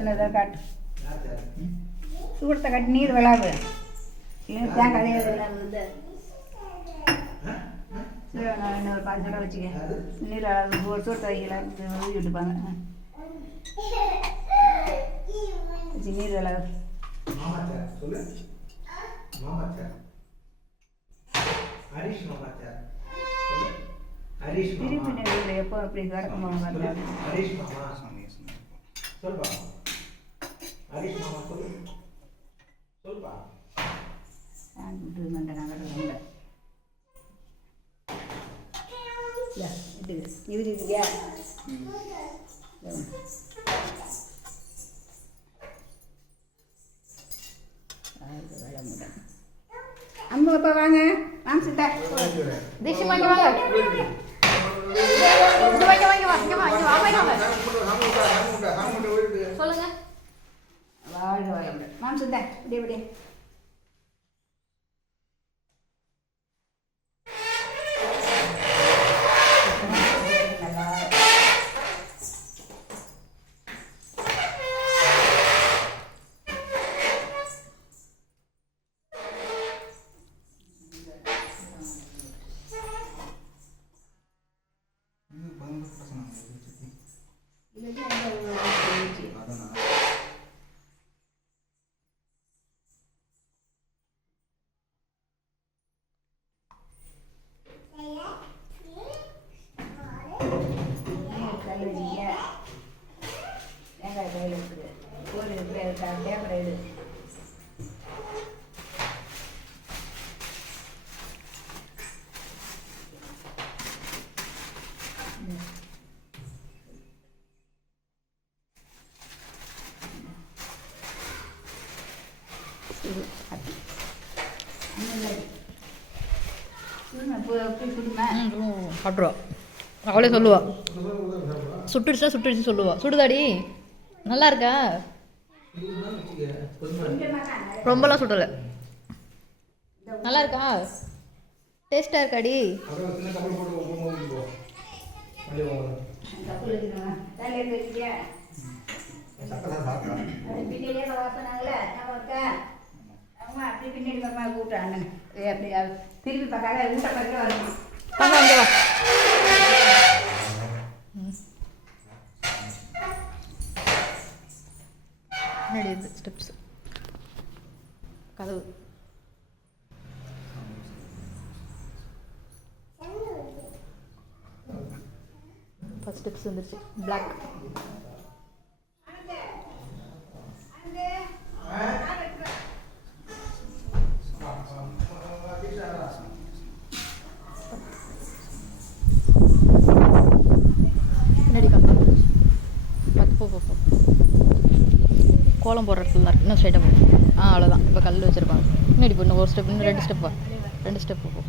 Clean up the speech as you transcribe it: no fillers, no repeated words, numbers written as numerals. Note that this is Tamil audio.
ஊற்றுனதை காட்டு. சூடத்தை காட்டி நீர் விளாடு. இல்லை தேங்காய் வந்து இன்னொரு 5 சூட வச்சுக்க. நீர் ஒரு சூடத்தை வைக்கலாம் ஊற்றி விட்டுப்பாங்க. வச்சு நீர் விளாடு. திருப்பி நெல்லில் எப்போ அப்படி கிடக்கும் இதுக்கியா அம்மா அப்பா வாங்க மாம்சிட்டா தீட்சி வாங்க வாங்க சொல்லுங்க வாழ்க வளமுடன் மாம்சிட்டா இப்படியே இப்படியே தேங்காய் கையில் இருக்குது கோழி பேப்பரை எடு சாப்பிட்ருவா அவளே சொல்லுவா சுட்டுடுச்சு சொல்லுவா சுடுதாடி நல்லா இருக்கா ரொம்பலாம் சுடலை நல்லா இருக்கா டேஸ்ட்டாக இருக்காடி திருப்பி பார்க்காத ஊட்ட பார்க்க வரணும் என்னடி இது ஸ்டெப்ஸ் கதவு ஃபர்ஸ்ட் ஸ்டெப்ஸ் வந்துருச்சு பிளாக் கோலம் போடுற இடத்துல தான் இருக்குது இன்னும் ஸ்ட்ரைட்டாக போகும் அவ்வளோதான் இப்போ கல் வச்சுருப்பாங்க முன்னாடி இப்போ இன்னும் ஒரு ஸ்டெப் இன்னும் 2 ஸ்டெப்பா 2 ஸ்டெப் போ